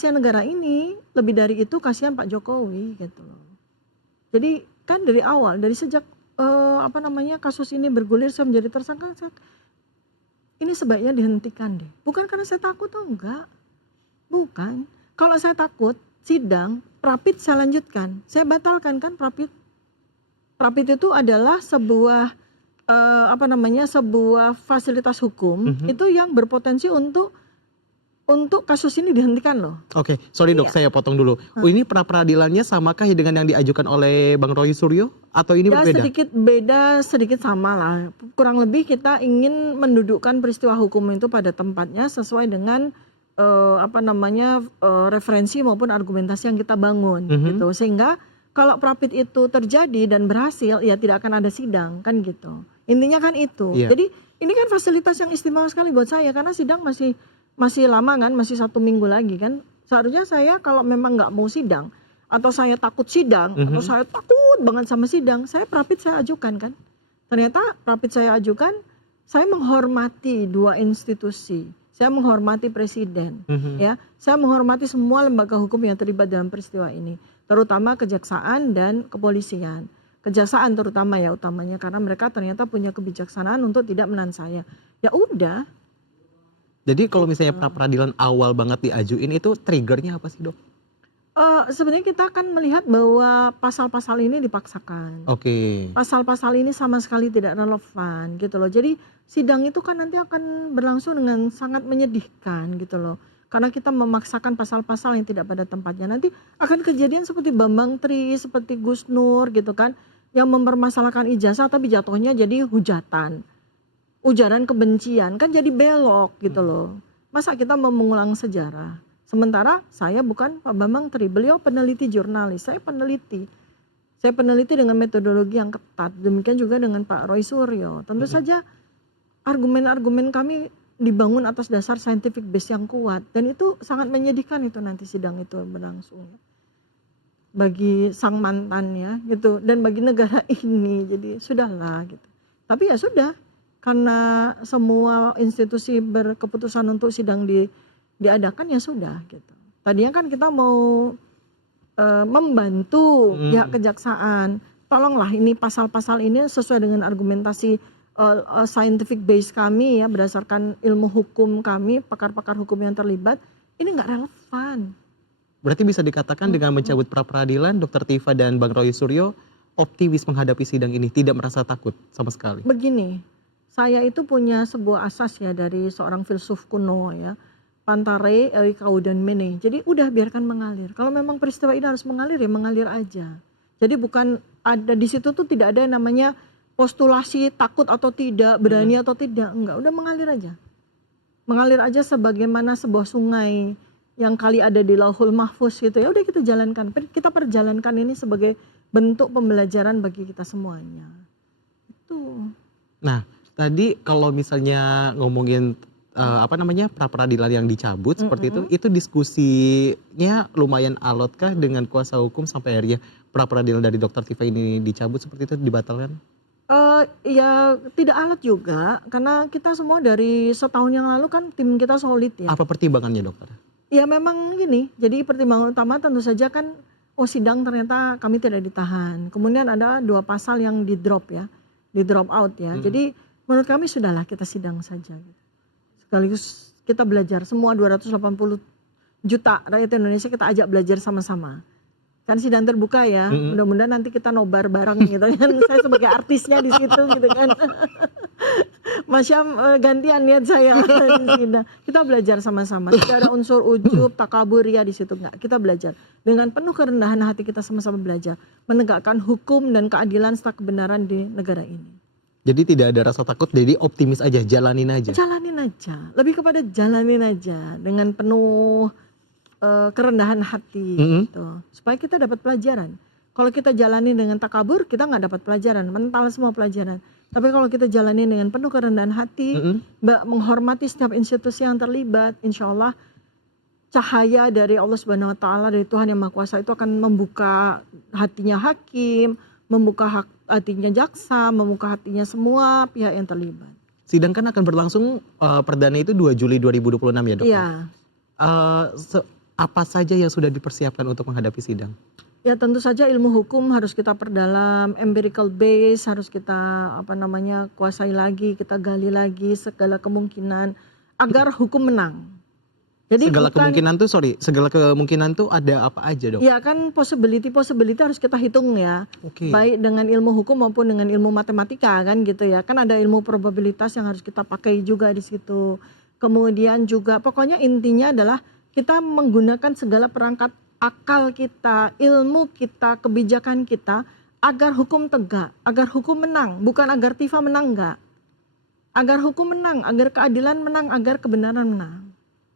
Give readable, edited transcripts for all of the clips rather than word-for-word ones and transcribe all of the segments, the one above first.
kasihan negara ini, lebih dari itu kasihan Pak Jokowi gitu loh. Jadi kan dari awal, dari sejak kasus ini bergulir saya menjadi tersangka, ini sebaiknya dihentikan deh. Bukan karena saya takut, oh enggak. Bukan. Kalau saya takut sidang, Prapit saya lanjutkan. Saya batalkan kan Prapit. Prapit itu adalah sebuah sebuah fasilitas hukum itu yang berpotensi untuk kasus ini dihentikan loh. Oke, sorry dok, saya potong dulu. Ini pra-peradilannya samakah dengan yang diajukan oleh Bang Roy Suryo atau ini Ya berbeda? sedikit beda, sedikit sama lah. Kurang lebih kita ingin mendudukkan peristiwa hukum itu pada tempatnya sesuai dengan referensi maupun argumentasi yang kita bangun gitu. Sehingga kalau Prapit itu terjadi dan berhasil, ya tidak akan ada sidang kan gitu. Intinya kan itu. Jadi ini kan fasilitas yang istimewa sekali buat saya karena sidang masih lama kan, masih 1 minggu lagi kan. Seharusnya saya kalau memang nggak mau sidang atau saya takut sidang atau saya takut banget sama sidang, saya Prapit saya ajukan kan. Ternyata Prapit saya ajukan, saya menghormati 2 institusi. Saya menghormati presiden, ya. Saya menghormati semua lembaga hukum yang terlibat dalam peristiwa ini, terutama kejaksaan dan kepolisian. Kejaksaan terutama ya utamanya karena mereka ternyata punya kebijaksanaan untuk tidak menahan saya. Ya udah. Jadi kalau misalnya pra-peradilan awal banget diajuin itu triggernya apa sih dok? Sebenarnya kita akan melihat bahwa pasal-pasal ini dipaksakan. Pasal-pasal ini sama sekali tidak relevan gitu loh. Jadi sidang itu kan nanti akan berlangsung dengan sangat menyedihkan gitu loh. Karena kita memaksakan pasal-pasal yang tidak pada tempatnya. Nanti akan kejadian seperti Bambang Tri, seperti Gus Nur gitu kan. Yang mempermasalahkan ijazah tapi jatuhnya jadi hujatan. Ujaran kebencian kan jadi belok gitu loh. Masa kita mau mengulang sejarah? Sementara saya bukan Pak Bambang Tri, beliau peneliti jurnalis, saya peneliti. Saya peneliti dengan metodologi yang ketat, demikian juga dengan Pak Roy Suryo. Tentu saja argumen-argumen kami dibangun atas dasar scientific base yang kuat. Dan itu sangat menyedihkan itu nanti sidang itu berlangsung. Bagi sang mantan ya gitu, dan bagi negara ini, jadi sudahlah gitu. Tapi ya sudah, karena semua institusi berkeputusan untuk sidang diadakan ya sudah gitu. Tadinya kan kita mau membantu pihak kejaksaan, tolonglah ini pasal-pasal ini sesuai dengan argumentasi scientific base kami ya, berdasarkan ilmu hukum kami, pakar-pakar hukum yang terlibat, ini nggak relevan. Berarti bisa dikatakan dengan mencabut pra-peradilan, Dr. Tifa dan Bang Roy Suryo optimis menghadapi sidang ini, tidak merasa takut sama sekali. Begini, saya itu punya sebuah asas ya dari seorang filsuf kuno ya, Pantare Kaudan Mene. Jadi udah biarkan mengalir. Kalau memang peristiwa ini harus mengalir ya mengalir aja. Jadi bukan ada di situ tuh tidak ada yang namanya postulasi takut atau tidak, berani atau tidak, enggak. Udah mengalir aja. Mengalir aja sebagaimana sebuah sungai yang kali ada di Lauhul Mahfuz gitu ya. Udah kita jalankan. Kita perjalankan ini sebagai bentuk pembelajaran bagi kita semuanya. Itu. Nah, tadi kalau misalnya ngomongin pra-peradilan yang dicabut seperti itu diskusinya lumayan alot kah dengan kuasa hukum sampai akhirnya pra-peradilan dari Dr. Tifa ini dicabut seperti itu, dibatalkan? Ya tidak alot juga karena kita semua dari setahun yang lalu kan tim kita solid ya. Apa pertimbangannya dokter? Ya memang gini, jadi pertimbangan utama tentu saja kan sidang ternyata kami tidak ditahan. Kemudian ada 2 pasal yang di drop ya, di drop out ya. Jadi menurut kami sudahlah kita sidang saja gitu. Sekaligus kita belajar semua 280 juta rakyat Indonesia kita ajak belajar sama-sama. Kan sidang terbuka ya, mudah-mudahan nanti kita nobar bareng gitu kan. Saya sebagai artisnya di situ gitu kan. Masyam gantian niat saya di sidang. Kita belajar sama-sama. Tidak ada unsur ujub, takabur ya di situ enggak. Kita belajar dengan penuh kerendahan hati kita sama-sama belajar menegakkan hukum dan keadilan serta kebenaran di negara ini. Jadi tidak ada rasa takut, jadi optimis aja, jalanin aja. Jalanin aja, lebih kepada jalanin aja dengan penuh kerendahan hati gitu. Supaya kita dapat pelajaran. Kalau kita jalanin dengan takabur, kita nggak dapat pelajaran, mental semua pelajaran. Tapi kalau kita jalanin dengan penuh kerendahan hati, menghormati setiap institusi yang terlibat, insya Allah cahaya dari Allah Subhanahu Wa Taala, dari Tuhan Yang Maha Kuasa itu akan membuka hatinya hakim, membuka hatinya jaksa, membuka hatinya semua pihak yang terlibat. Sidang kan akan berlangsung perdana itu 2 Juli 2026 ya dok? Iya. apa saja yang sudah dipersiapkan untuk menghadapi sidang? Ya tentu saja ilmu hukum harus kita perdalam, empirical base harus kita kuasai lagi, kita gali lagi segala kemungkinan agar hukum menang. Jadi segala kemungkinan tuh ada apa aja, Dok? Ya kan possibility harus kita hitung ya. Oke. Baik dengan ilmu hukum maupun dengan ilmu matematika kan gitu ya. Kan ada ilmu probabilitas yang harus kita pakai juga di situ. Kemudian juga pokoknya intinya adalah kita menggunakan segala perangkat akal kita, ilmu kita, kebijakan kita agar hukum tegak, agar hukum menang, bukan agar Tifa menang enggak. Agar hukum menang, agar keadilan menang, agar kebenaran menang.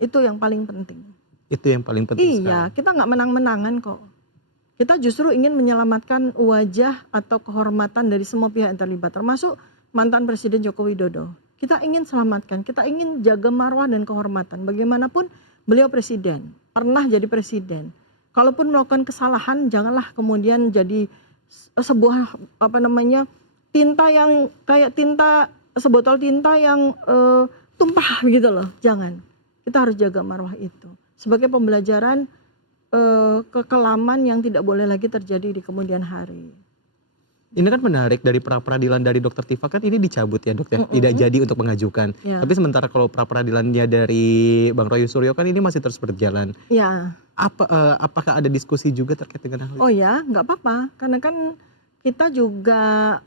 Itu yang paling penting. Itu yang paling penting. Iya, kita nggak menang-menangan kok. Kita justru ingin menyelamatkan wajah atau kehormatan dari semua pihak yang terlibat, termasuk mantan Presiden Joko Widodo. Kita ingin selamatkan, kita ingin jaga marwah dan kehormatan. Bagaimanapun beliau presiden, pernah jadi presiden. Kalaupun melakukan kesalahan, janganlah kemudian jadi sebuah tinta yang kayak sebotol tinta yang tumpah gitu loh. Jangan. Kita harus jaga marwah itu sebagai pembelajaran kekelaman yang tidak boleh lagi terjadi di kemudian hari. Ini kan menarik, dari pra-peradilan dari Dr. Tifa kan ini dicabut ya, Dok ya, tidak jadi untuk mengajukan. Ya. Tapi sementara kalau pra-peradilannya dari Bang Roy Suryo kan ini masih terus berjalan. Ya. Apakah ada diskusi juga terkait dengan hal itu? Oh ya, nggak apa-apa, karena kan kita juga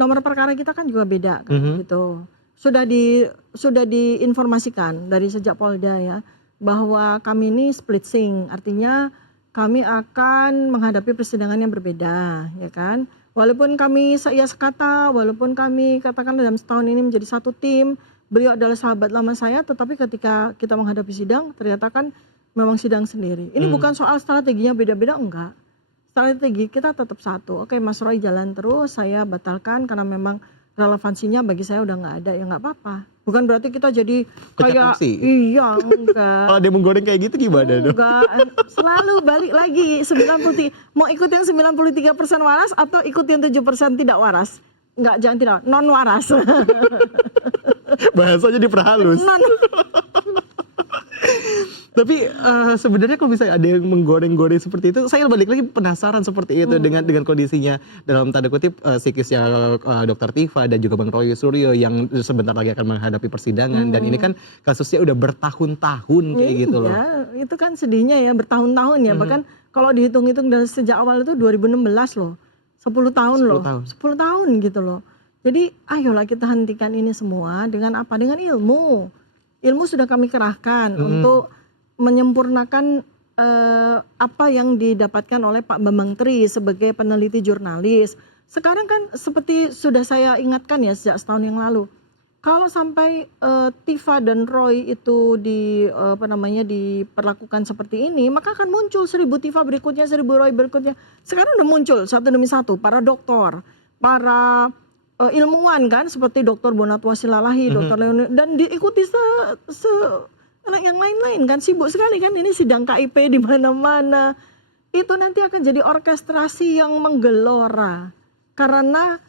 nomor perkara kita kan juga beda kan gitu. Sudah diinformasikan dari sejak Polda ya bahwa kami ini split sync, artinya kami akan menghadapi persidangan yang berbeda, ya kan. Walaupun kami sekata, walaupun kami katakan dalam setahun ini menjadi satu tim, beliau adalah sahabat lama saya, tetapi ketika kita menghadapi sidang, ternyata kan memang sidang sendiri. Ini bukan soal strateginya beda-beda, enggak. Strategi kita tetap satu. Oke, Mas Roy jalan terus, saya batalkan karena memang relevansinya bagi saya udah nggak ada, ya nggak apa-apa. Bukan berarti kita jadi kayak iya, enggak. Kalau dia menggoreng kayak gitu gimana dong? Enggak, selalu balik lagi 90, mau ikut yang 93% waras atau ikut yang 7% tidak waras. Enggak, jangan tidak, non waras. Bahasanya diperhalus. Tapi sebenarnya kalau misalnya ada yang menggoreng-goreng seperti itu, saya balik lagi penasaran seperti itu dengan kondisinya dalam tanda kutip psikisnya Dr. Tifa dan juga Bang Roy Suryo yang sebentar lagi akan menghadapi persidangan dan ini kan kasusnya udah bertahun-tahun kayak gitu loh. Ya, itu kan sedihnya ya bertahun-tahun ya. Bahkan kalau dihitung-hitung dari sejak awal itu 2016 loh. 10 tahun loh. 10 tahun gitu loh. Jadi ayolah kita hentikan ini semua dengan apa? Dengan ilmu. Ilmu sudah kami kerahkan untuk menyempurnakan apa yang didapatkan oleh Pak Bambang Tri sebagai peneliti jurnalis. Sekarang kan seperti sudah saya ingatkan ya sejak setahun yang lalu. Kalau sampai Tifa dan Roy itu diperlakukan seperti ini, maka akan muncul 1000 Tifa berikutnya, 1000 Roy berikutnya. Sekarang udah muncul satu demi satu para doktor, para ilmuwan kan seperti Dr. Bonatwa Silalahi, Dr. Leonid, dan diikuti yang lain-lain kan, sibuk sekali kan ini sidang KIP di mana-mana. Itu nanti akan jadi orkestrasi yang menggelora karena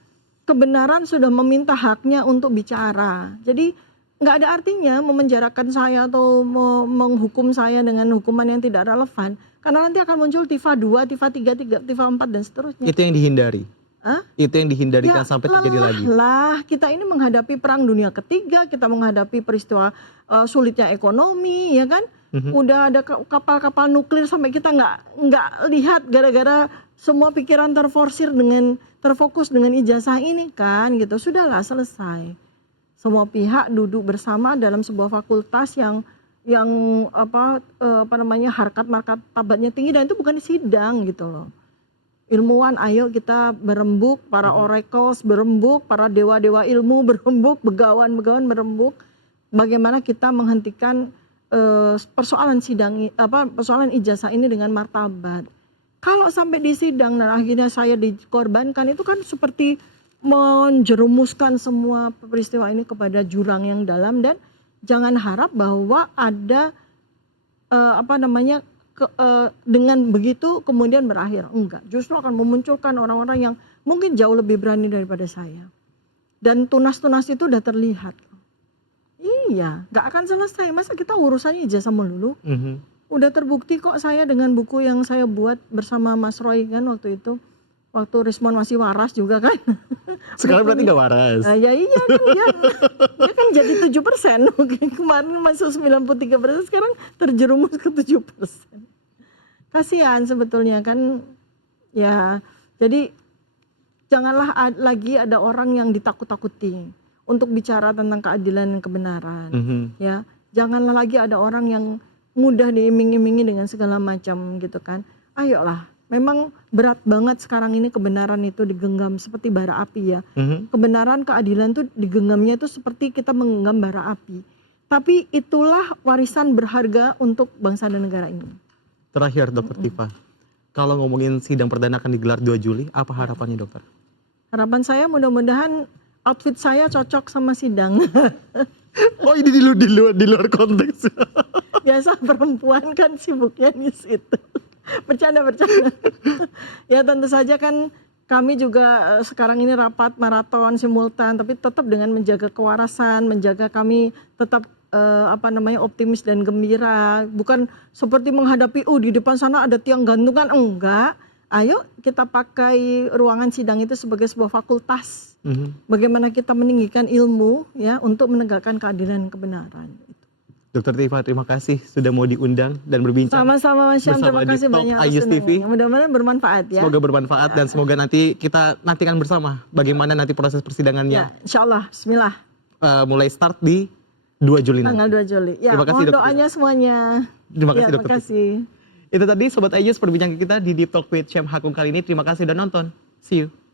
kebenaran sudah meminta haknya untuk bicara. Jadi nggak ada artinya memenjarakan saya atau menghukum saya dengan hukuman yang tidak relevan karena nanti akan muncul Tifa 2, Tifa 3, Tifa 4 dan seterusnya. Itu yang dihindari. Itu yang dihindari ya, sampai terjadi lagi. Lah, kita ini menghadapi perang dunia ketiga, kita menghadapi peristiwa sulitnya ekonomi, ya kan? Udah ada kapal-kapal nuklir sampai kita nggak lihat gara-gara semua pikiran terfokus dengan ijazah ini kan, gitu. Sudahlah, selesai. Semua pihak duduk bersama dalam sebuah fakultas yang harkat martabatnya tinggi dan itu bukan di sidang gitu loh. Ilmuwan ayo kita berembuk, para oracles berembuk, para dewa-dewa ilmu berembuk, begawan-begawan berembuk. Bagaimana kita menghentikan persoalan persoalan ijazah ini dengan martabat. Kalau sampai di sidang dan akhirnya saya dikorbankan, itu kan seperti menjerumuskan semua peristiwa ini kepada jurang yang dalam dan jangan harap bahwa ada dengan begitu kemudian berakhir. Enggak, justru akan memunculkan orang-orang yang mungkin jauh lebih berani daripada saya. Dan tunas-tunas itu udah terlihat. Iya, gak akan selesai. Masa kita urusannya ijazah melulu? Udah terbukti kok saya dengan buku yang saya buat bersama Mas Roy kan waktu itu. Waktu Rismon masih waras juga kan. Sekarang berarti nggak waras. Ya iya kan dia kan jadi 7%. Kemarin masuk 93%, sekarang terjerumus ke 7%. Kasihan sebetulnya kan. Ya, jadi janganlah lagi ada orang yang ditakut-takuti untuk bicara tentang keadilan dan kebenaran. Ya, janganlah lagi ada orang yang mudah diiming-imingi dengan segala macam gitu kan. Ayolah, memang berat banget sekarang ini kebenaran itu digenggam seperti bara api ya. Kebenaran, keadilan tuh digenggamnya itu seperti kita menggenggam bara api. Tapi itulah warisan berharga untuk bangsa dan negara ini. Terakhir Dokter Tifa, kalau ngomongin sidang perdana akan digelar 2 Juli, apa harapannya dokter? Harapan saya mudah-mudahan outfit saya cocok sama sidang. Oh ini di luar konteks. Biasa perempuan kan sibuknya di situ. Bercanda. Ya tentu saja kan kami juga sekarang ini rapat maraton simultan, tapi tetap dengan menjaga kewarasan, menjaga kami tetap optimis dan gembira. Bukan seperti menghadapi di depan sana ada tiang gantungan, enggak. Ayo kita pakai ruangan sidang itu sebagai sebuah fakultas. Bagaimana kita meninggikan ilmu ya untuk menegakkan keadilan dan kebenaran. Dokter Tifa, terima kasih sudah mau diundang dan berbincang. Sama-sama Mas Syam, terima kasih banyak. Ayus TV. Mudah-mudahan bermanfaat ya. Semoga bermanfaat dan semoga nanti kita nantikan bersama bagaimana nanti proses persidangannya. Ya, insya Allah, bismillah. Mulai start di 2 Juli nanti. Tanggal 2 Juli. Ya, terima kasih mohon doanya semuanya. Terima kasih dokter. Terima kasih. Itu tadi Sobat Ayus perbincangan kita di Deep Talk with Syam Hakung kali ini. Terima kasih sudah nonton. See you.